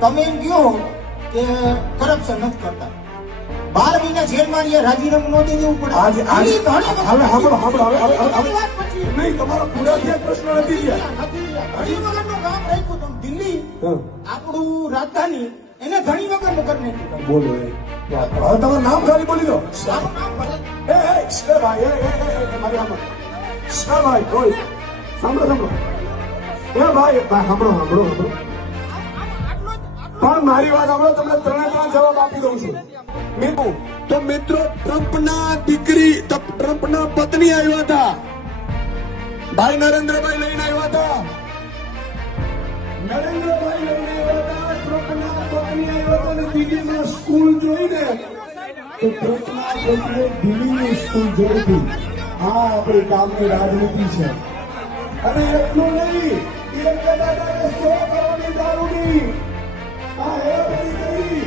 તમે એમ કહો કે કરપ્શન નથી કરતા, 12 મહિના જેલમાં રહ્યા, રાજીનામું ન દઈ દેવું પડે. આજે ઘણી વખત નહીં, તમારો પૂરાથી એક પ્રશ્ન નથી થયા. ઘણી વખતનું કામ રાખ્યું તમે. દિલ્હી આપણું રાજધાની એને ઘણી વખત કરી નાખ્યું. બોલો હવે તમારું નામ ખાલી બોલી દો. સારું નામ ભલે. ભાઈ મારી આમ ભાઈ કોઈ સાંભળો ભાઈ સાંભળો પણ મારી વાત સાંભળો. તમને ત્રણે જવાબ આપી દઉં છું. તો મિત્રો, ટ્રમ્પના પત્ની આવ્યા હતા, ભાઈ નરેન્દ્રભાઈ લઈને આવ્યા હતા. નરેન્દ્રભાઈ લઈને આવ્યા હતા, ટ્રમ્પના પત્ની આવ્યા હતા. અને દિલ્હીમાં સ્કૂલ જોઈને તો ટ્રમ્પના પત્નીએ દિલ્હીની સ્કૂલ જોઈ હતી. આ આપણી કામની રાજનીતિ છે. અને એટલું નહીં, એ કહેતા હતા કે 100 કરોડની દારૂની આ હેરાફેરી કરી.